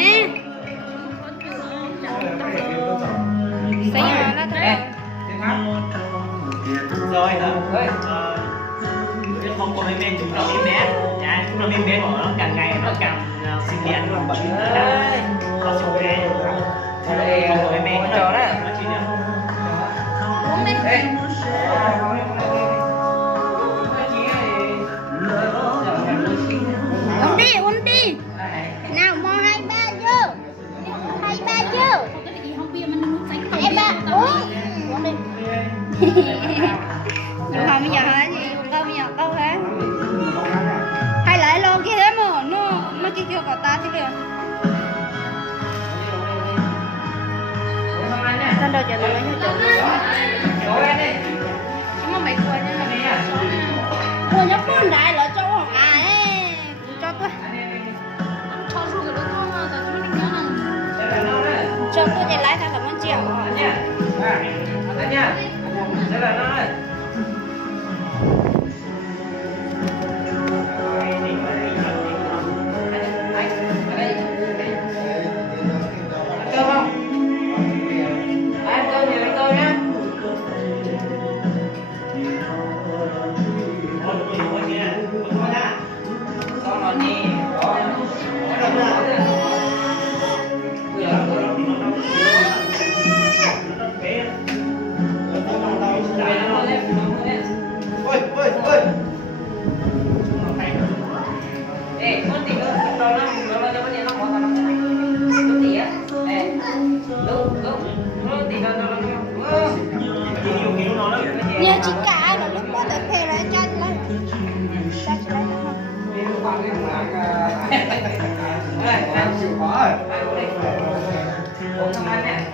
nè. Xí mà nó thế. Rồi không có men chúng nó miếng bé, chúng nó miếng bé của nó càng ngày nó càng sinh điện nó bẩn đấy, nó sụp đè, không có men nó cho đó, nó chỉ là Uống đi. Uống đi. Nào mo 2 3 vô. 2 3 vô. Hai ba uống đi. Nhưng mà bây giờ hả gì? Bây giờ câu hả? Hay lại lo kia thế mà nó kia kêu cả ta chứ kìa. Sao đâu chờ lấy cho nhưng mà mày quên nha. Quên nhóc con đại là cho hoàng ấy. Cho tôi. Cho tôi để lái thằng là 1 triệu. Nha. Sẽ là nó đấy. Cơm không? Ăn cơm nhiều, ăn cơm nhá. Xong rồi đi. Ê, con tí nữa, nó cho con nhẹ nó bỏ tao nó lúc tí á. Ê, lúc tí nó Nhớ chị cả là lúc đó lại phê lại cho lấy. Sao chị lấy được không? Đây, chịu khó rồi. Uống xong ăn nè.